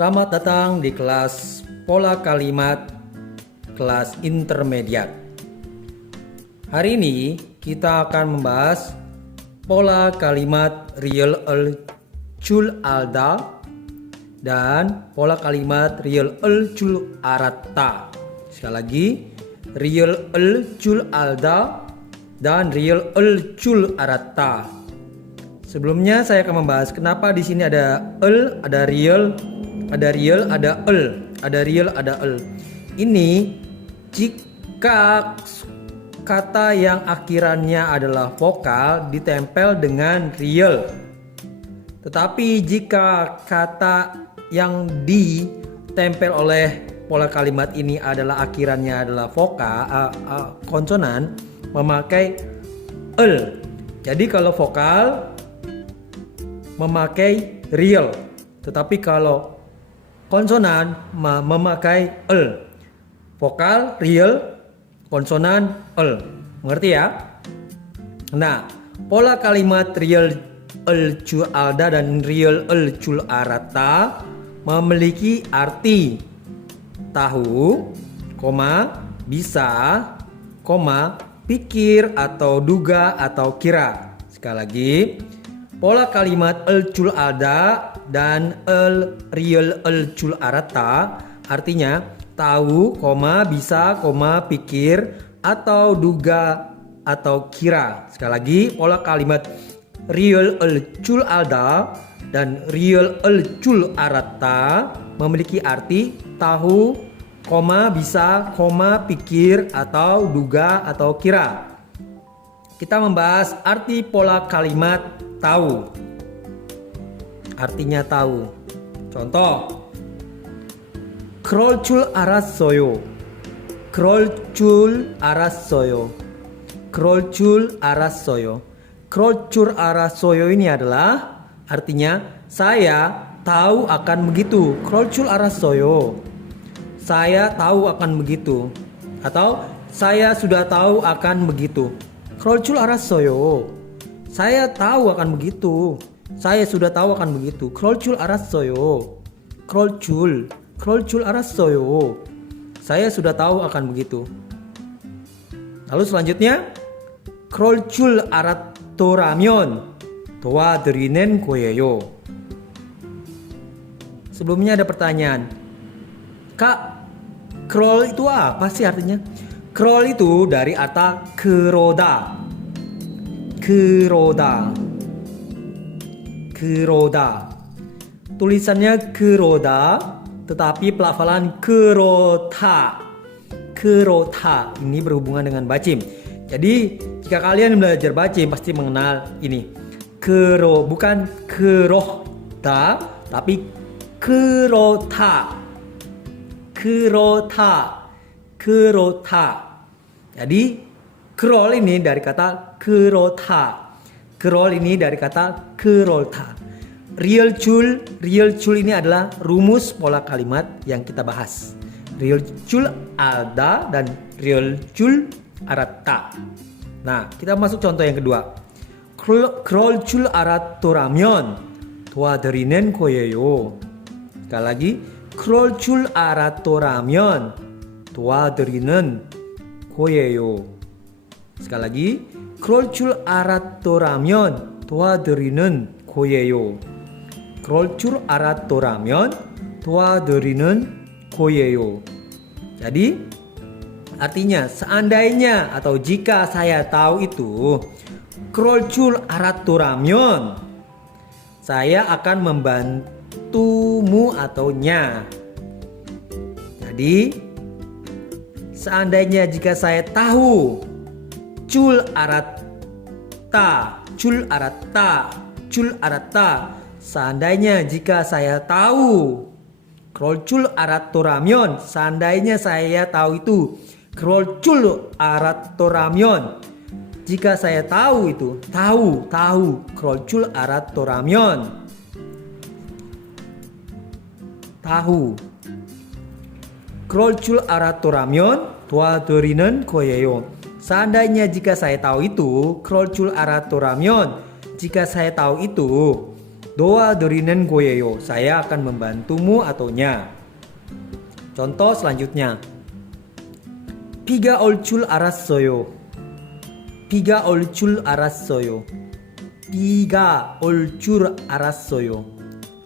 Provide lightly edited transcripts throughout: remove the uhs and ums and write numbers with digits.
Selamat datang di kelas pola kalimat kelas intermediate. Hari ini kita akan membahas pola kalimat real chul alda dan pola kalimat real chul aratta. Sekali lagi, real chul alda dan real chul aratta. Sebelumnya saya akan membahas kenapa di sini ada ada real, ada real, ada Ini jika kata yang akhirannya adalah vokal ditempel dengan real. Tetapi jika kata yang ditempel oleh pola kalimat ini adalah akhirannya adalah vokal, konsonan, memakai Jadi kalau vokal memakai real, tetapi kalau konsonan memakai vokal real, konsonan mengerti ya? Nah, pola kalimat real chul alda dan real chul aratta memiliki arti tahu, bisa, pikir atau duga atau kira. Sekali lagi, pola kalimat chul alda dan real chul aratta artinya tahu, bisa, pikir atau duga atau kira. Sekali lagi, pola kalimat real chul alda dan real chul aratta memiliki arti tahu, bisa, pikir atau duga atau kira. Kita membahas arti pola kalimat tahu. Artinya tahu. Contoh, 그럴 줄 알았어요. 그럴 줄 알았어요. 그럴 줄 알았어요. 그럴 줄 알았어요 ini adalah artinya saya tahu akan begitu. 그럴 줄 알았어요. Saya tahu akan begitu. Atau saya sudah tahu akan begitu. 그럴 줄 알았어요. Saya tahu akan begitu. Saya sudah tahu akan begitu. 그럴 줄 알았어요. 그럴 줄 알았어요. Saya sudah tahu akan begitu. Lalu selanjutnya, 그럴 줄 알았더라면 도와드리는 거예요. Sebelumnya ada pertanyaan, Kak, 그럴 itu apa sih artinya? 그럴 itu dari kata 그러다. Tulisannya 그러다, tetapi pelafalan 그렇다. Ini berhubungan dengan bacim. Jadi jika kalian belajar bacim pasti mengenal ini. Bukan 그렇다, tapi 그렇다. Jadi 그럴 ini dari kata 그렇다. Real chul ini adalah rumus pola kalimat yang kita bahas. Real chul alda dan real chul aratta. Nah, kita masuk contoh yang kedua. 그럴 줄 알았더라면 도와드리는 거예요. Sekali lagi, 그럴 줄 알았더라면 도와드리는 거예요. Sekali lagi, 그럴 줄 알았더라면 도와드리는 거예요. 그럴 줄 알았더라면 도와드리는 거예요. Jadi artinya seandainya atau jika saya tahu itu, 그럴 줄 알았더라면 saya akan membantumu atau nya. Jadi seandainya jika saya tahu chul aratta, seandainya jika saya tahu 그럴 줄 알았더라면, seandainya saya tahu itu 그럴 줄 알았더라면, jika saya tahu itu tahu 그럴 줄 알았더라면, tahu 그럴 줄 알았더라면 도와드리는 거예요. Seandainya jika saya tahu itu, 그럴 줄 알았더라면, jika saya tahu itu, 도와드리는 거예요. Saya akan membantumu ataunya. Contoh selanjutnya. 비가 올 줄 알았어요. 비가 올 줄 알았어요. 비가 올 줄 알았어요.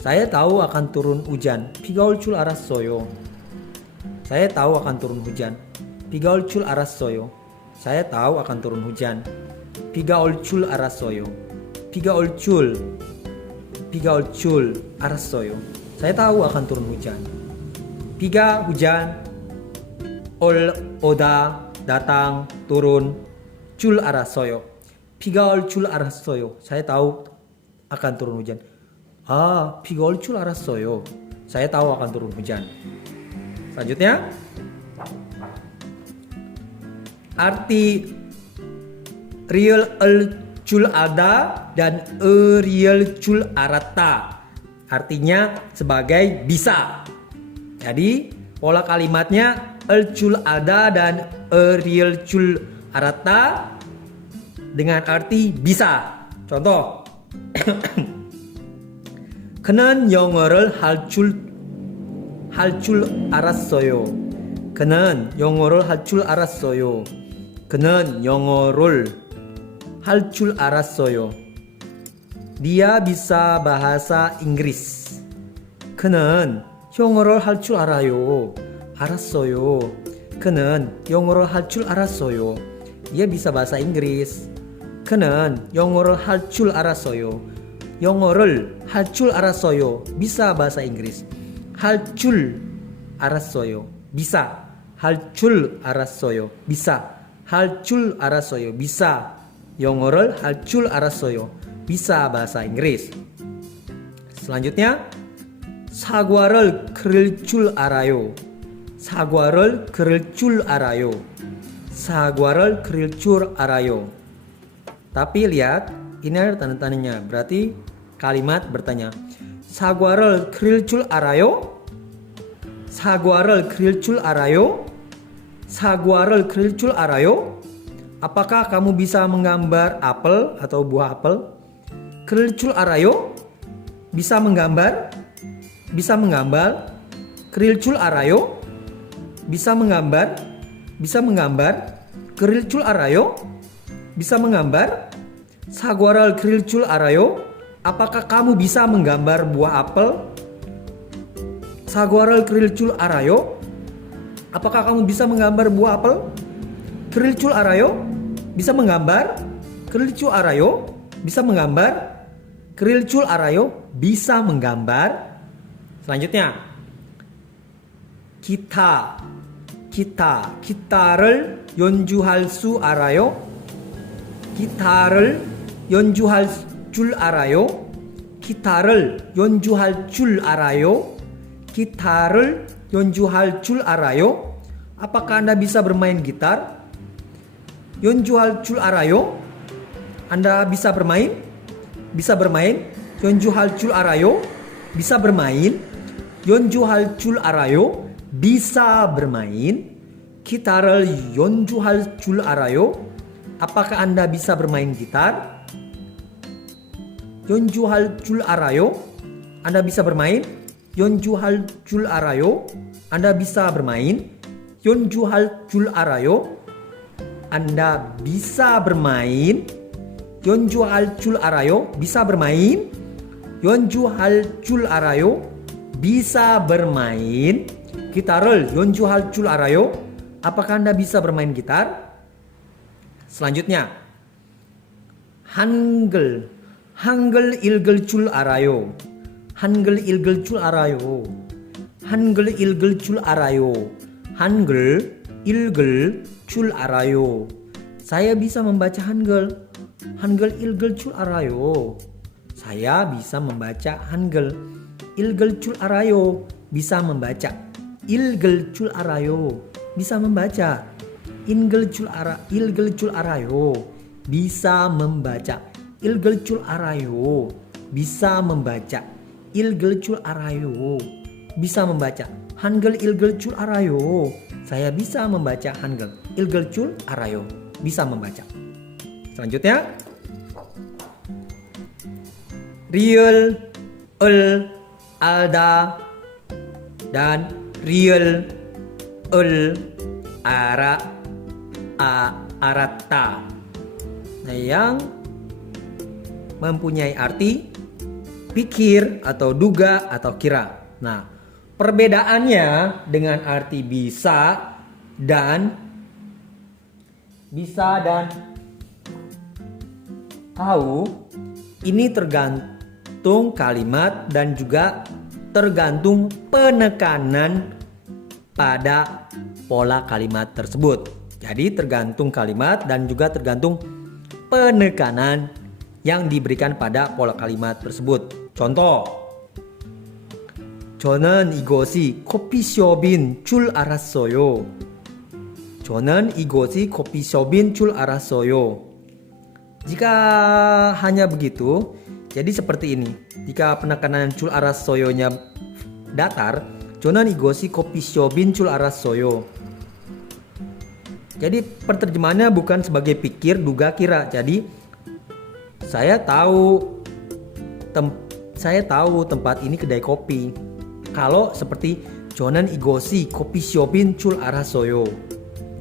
Saya tahu akan turun hujan. 비가 올 줄 알았어요. Saya tahu akan turun hujan. 비가 올 줄 알았어요. Saya tahu akan turun hujan. 비가 올 줄 알았어요. 비가 올 줄. 비가 올 줄 알았어요. Saya tahu akan turun hujan. 비가 hujan. 올 오다 datang turun. 줄 알았어요. 비가 올 줄 알았어요. Saya tahu akan turun hujan. 비가 올 줄 알았어요. Saya tahu akan turun hujan. Selanjutnya, arti real 줄 알다 dan real 줄 알았다. Artinya sebagai bisa. Jadi pola kalimatnya 줄 알다 dan real 줄 알았다 dengan arti bisa. Contoh. 그는 영어를 할 줄 알았어요. 그는 영어를 할 줄 알았어요. 그는 영어를 할 줄 알았어요. Dia bisa bahasa Inggris. 그는 영어를 할 줄 알아요. 알았어요. 그는 영어를 할 줄 알았어요. Dia bisa bahasa Inggris. 그는 영어를 할 줄 알았어요. 영어를 할 줄 알았어요. bisa bahasa Inggris. 할 줄 알았어요. bisa. 할 줄 알았어요. bisa. 할 줄 알았어요. bisa. 영어를 할 줄 알았어요. bisa bahasa Inggris. Selanjutnya, 사과를 그릴 줄 알아요. 사과를 그릴 줄 알아요. 사과를 그릴 줄 알아요. Tapi lihat, ini ada tanda tanyanya. Berarti kalimat bertanya. 사과를 그릴 줄 알아요? 사과를 그릴 줄 알아요? 사과를 그릴 줄 알아요? Apakah kamu bisa menggambar apel atau buah apel? 그릴 줄 알아요? Bisa menggambar? Bisa menggambar? 그릴 줄 알아요? Bisa menggambar? Bisa menggambar? 그릴 줄 알아요? Bisa menggambar? 사과를 그릴 줄 알아요? Apakah kamu bisa menggambar buah apel? 사과를 그릴 줄 알아요? Apakah kamu bisa menggambar buah apel? 그릴 줄 알아요? Bisa menggambar? 그릴 줄 알아요? Bisa menggambar? 그릴 줄 알아요? Bisa menggambar? Selanjutnya, 기타를 연주할 수 알아요? 기타를 연주할 줄 알아요? 기타를 연주할 줄 알아요? 기타를 연주할 줄 알아요? Apakah Anda bisa bermain gitar? 연주할 줄 알아요? Anda bisa bermain? Bisa bermain? 연주할 줄 알아요? Bisa bermain? 연주할 줄 알아요? Bisa bermain? 기타를 연주할 줄 알아요? Apakah Anda bisa bermain gitar? 연주할 줄 알아요? Anda bisa bermain? 연주할 줄 알아요? Anda bisa bermain? 연주할 줄 알아요? Anda bisa bermain? 연주할 줄 알아요? Bisa bermain? 연주할 줄 알아요? Bisa bermain? 기타를 연주할 줄 알아요? Apakah Anda bisa bermain gitar? Selanjutnya, 한글 읽을 줄 알아요. 한글 읽을 줄 알아요. 한글 읽을 줄 알아요. 한글 읽을 줄 알아요. Saya bisa membaca Hangul. Hangul 읽을 줄 알아요. Saya bisa membaca Hangul. 읽을 줄 알아요. Bisa membaca. 읽을 줄 알아요. Bisa membaca. 읽을 줄 알아요. Bisa membaca. 읽을 줄 알아요. Bisa membaca. 읽을 줄 알아요. Bisa membaca. Hangul 읽을 줄 알아요. Saya bisa membaca Hangul. 읽을 줄 알아요. Bisa membaca. Selanjutnya, real Alda, dan real, aratta. Nah, yang mempunyai arti pikir atau duga atau kira. Nah, perbedaannya dengan arti bisa dan tahu ini tergantung kalimat dan juga tergantung penekanan pada pola kalimat tersebut. Jadi tergantung kalimat dan juga tergantung penekanan yang diberikan pada pola kalimat tersebut. Contoh, 저는 이곳이 커피숍인 줄 알았어요. 저는 이곳이 커피숍인 줄 알았어요. Jika hanya begitu, jadi seperti ini. Jika penekanan 줄 알았어요nya datar, 저는 이곳이 커피숍인 줄 알았어요. Jadi perterjemahannya bukan sebagai pikir, duga, kira. Jadi saya tahu tempat ini kedai kopi. Kalau seperti 저는 이곳이 커피숍인 줄 알았어요.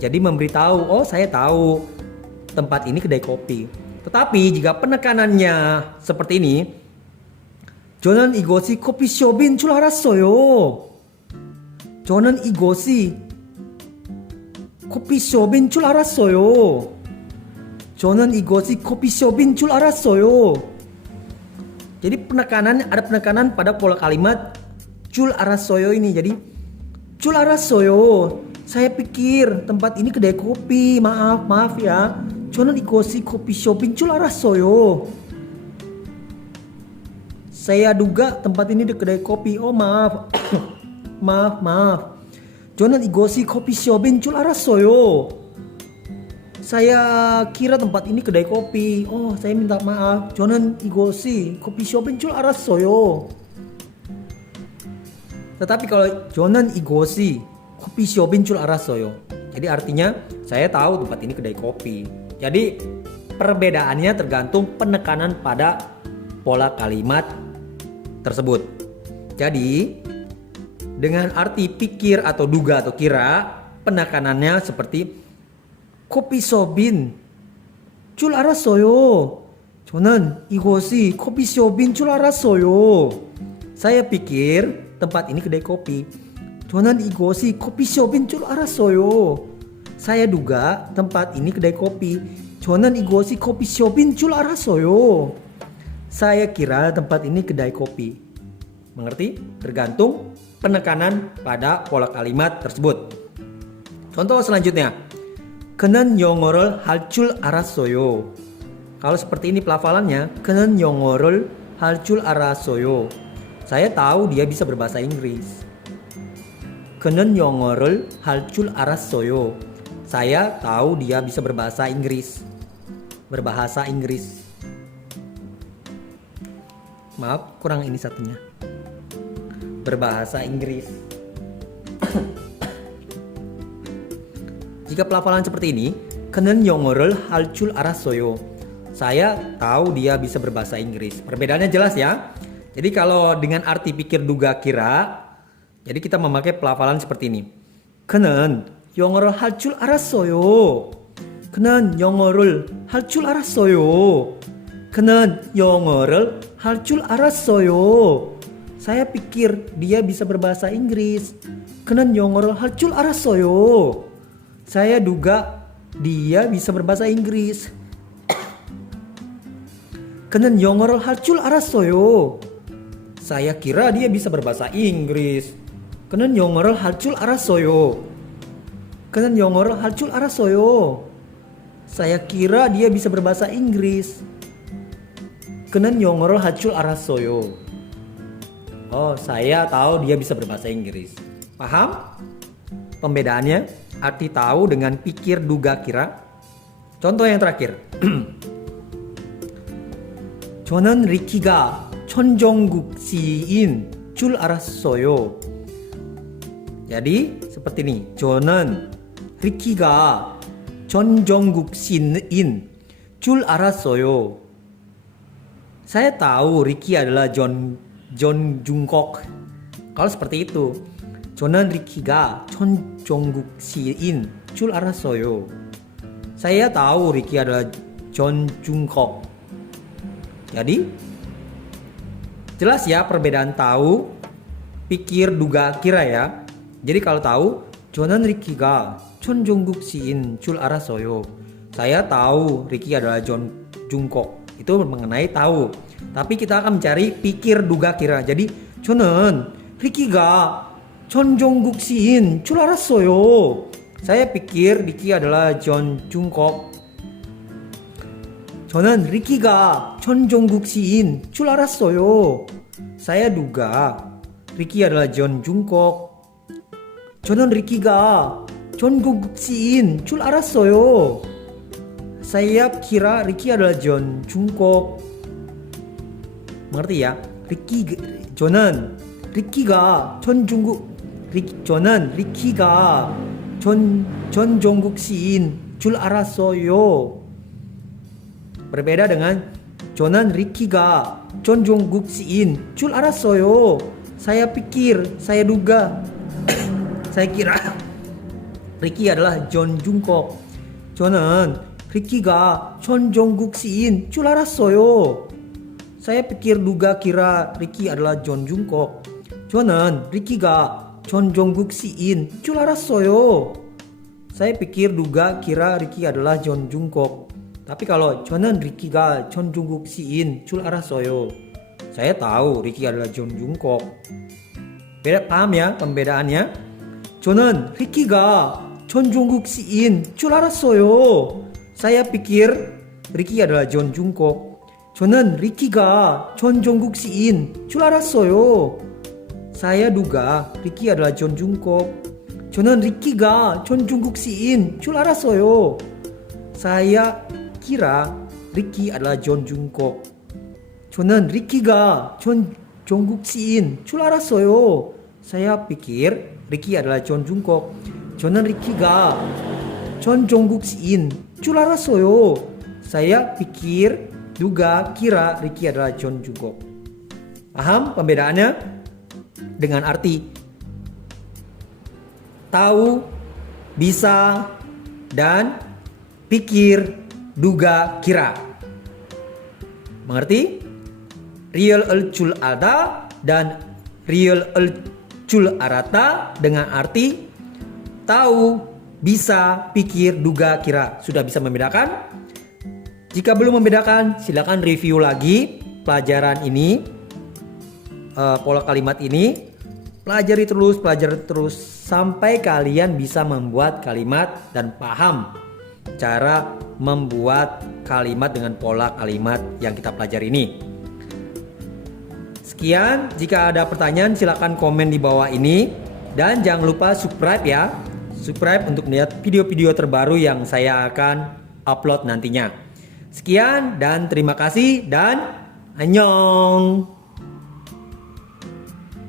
Jadi memberitahu, oh saya tahu tempat ini kedai kopi. Tetapi jika penekanannya seperti ini, 저는 이곳이 커피숍인 줄 알았어요. 저는 이곳이 커피숍인 줄 알았어요. 저는 이곳이 커피숍인 줄 알았어요. Jadi ada penekanan pada pola kalimat 줄 알았어요 ini. Jadi 줄 알았어요. Saya pikir tempat ini kedai kopi. Maaf ya. 저는 이곳이 커피숍인 줄 알았어요. Saya duga tempat ini kedai kopi. Oh maaf. maaf. 저는 이곳이 커피숍인 줄 알았어요. Saya kira tempat ini kedai kopi. Oh, saya minta maaf. 저는 이곳이 커피숍인 줄 알았어요. Tetapi kalau 저는 이곳이 커피숍인 줄 알았어요. Jadi artinya saya tahu tempat ini kedai kopi. Jadi perbedaannya tergantung penekanan pada pola kalimat tersebut. Jadi dengan arti pikir atau duga atau kira, penekanannya seperti 커피숍인 줄 알았어요. 저는 이곳이 커피숍인 줄 알았어요. Saya pikir tempat ini kedai kopi. 저는 이곳이 커피숍인 줄 알았어요. Saya duga tempat ini kedai kopi. 저는 이곳이 커피숍인 줄 알았어요. Saya kira tempat ini kedai kopi. Mengerti? Tergantung penekanan pada pola kalimat tersebut. Contoh selanjutnya, 그는 영어를 할 줄 알았어요. Kalau seperti ini pelafalannya, 그는 영어를 할 줄 알았어요. Saya tahu dia bisa berbahasa Inggris. 그는 영어를 할 줄 알았어요. Saya tahu dia bisa berbahasa Inggris. Berbahasa Inggris. Maaf, kurang ini satunya. Berbahasa Inggris. Jika pelafalan seperti ini, 그는 영어를 할 줄 알았어요. Saya tahu dia bisa berbahasa Inggris. Perbedaannya jelas ya. Jadi kalau dengan arti pikir duga kira, jadi kita memakai pelafalan seperti ini. 그는 영어를 할 줄 알았어요. 그는 영어를 할 줄 알았어요. 그는 영어를 할 줄 알았어요. Saya pikir dia bisa berbahasa Inggris. 그는 영어를 할 줄 알았어요. Saya duga dia bisa berbahasa Inggris. 그는 영어를 할 줄 알았어요. Saya kira dia bisa berbahasa Inggris. 그는 영어를 할 줄 알았어요. 그는 영어를 할 줄 알았어요. Saya kira dia bisa berbahasa Inggris. 그는 영어를 할 줄 알았어요. Oh, saya tahu dia bisa berbahasa Inggris. Paham? Pembedaannya, arti tahu dengan pikir, duga, kira. Contoh yang terakhir. 저는 리키가 천정국 씨인 줄 알았어요. Jadi seperti ini. 저는 리키가 천정국 씨인 줄 알았어요. Saya tahu Ricky adalah John Jungkook. Kalau seperti itu, 저는 리키가 천종국 씨인 줄 알았어요. Saya tahu Ricky adalah John Jungkook. Jadi jelas ya perbedaan tahu, pikir, duga, kira ya. Jadi kalau tahu, 저는 리키가 천종국 씨인 줄 알았어요. Saya tahu Ricky adalah John Jungkook. Itu mengenai tahu. Tapi kita akan mencari pikir, duga, kira. Jadi 저는 리키가 천종국 씨인 줄 알았어요. Saya pikir Ricky adalah John Jungkook. 저는 리키가 천종국 씨인 줄 알았어요. Saya duga Ricky adalah John Jungkook. 저는 리키가 전국 씨인 줄 알았어요. Saya kira Ricky adalah John Jungkook. Mengerti ya? 저는 리키가 전종국 씨인 줄 알았어요. Berbeda dengan 저는 리키가 전종국 씨인 줄 알았어요. Saya pikir, saya duga, saya kira Ricky adalah John Jungkook. 저는 리키가 전종국 씨인 줄 알았어요. Saya pikir, duga, kira Ricky adalah John Jungkook. 저는 리키가 전종국 씨인 줄 알았어요. Saya pikir, duga, kira Ricky adalah John Jungkook. Tapi kalau 저는 리키가 전종국 씨인 줄 알았어요, saya tahu Ricky adalah John Jungkook. Beda, paham ya pembedaannya? 저는 리키가 전종국 씨인 줄 알았어요. Saya pikir Ricky adalah John Jungkook. 저는 리키가 전종국 씨인 줄 알았어요. Saya duga Ricky adalah John Jungkook. 저는 리키가 전종국 씨인 줄 알았어요. Saya kira Ricky adalah John Jungkook. 저는 리키가 전종국 씨인 줄 알았어요. Saya pikir Ricky adalah John Jungkook. 저는 리키가 전종국 씨인 줄 알았어요. Saya pikir, duga, kira Ricky adalah John Jungkook. Paham pembedaannya? Dengan arti tahu, bisa, dan pikir, duga, kira. Mengerti? Real el-cul alda dan real el-cul arata dengan arti tahu, bisa, pikir, duga, kira. Sudah bisa membedakan? Jika belum membedakan, silakan review lagi pelajaran ini, pola kalimat ini. Pelajari terus sampai kalian bisa membuat kalimat dan paham cara membuat kalimat dengan pola kalimat yang kita pelajari ini. Sekian, jika ada pertanyaan silakan komen di bawah ini dan jangan lupa subscribe ya. Subscribe untuk melihat video-video terbaru yang saya akan upload nantinya. Sekian dan terima kasih dan annyeong.